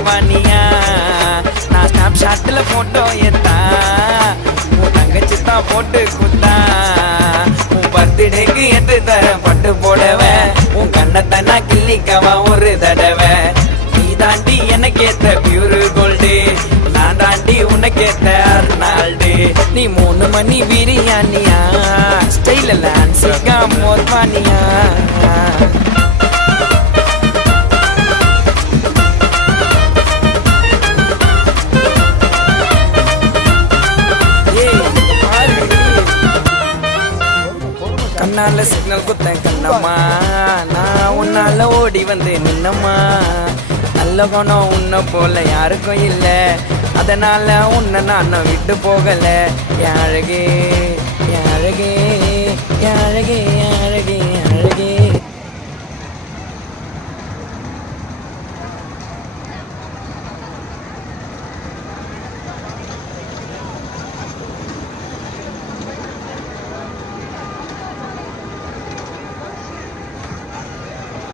மோர்வானியா நான் ஸ்னாப் ஷாட்டில் போட்டோ எடுத்தா உன் தங்கச்சி தான் போட்டு குத்தா உன் பர்த்டேக்கு எது தர பட்டு போடவே உன் கண்ணத்தை நான் கிள்ளிக்கவா ஒரு தடவை நீ தாண்டி எனக்கேத்த பியூரு கோல்டு நான் தாண்டி உனக்கேத்த அர்னால்டு நீ 3 மணி பிரியாணியா ஸ்டைல லான்ஸிக்கா மோர்வானியா கண்ணால சிக்னல் குத்த கண்ணம்மா நான் உன்னால ஓடி வந்து நின்னம்மா நல்ல குணம் உன்னை போல யாருக்கும் இல்லை அதனால உன்னை நான் விட்டு போகல அழகே அழகே அழகே அழகே அழகே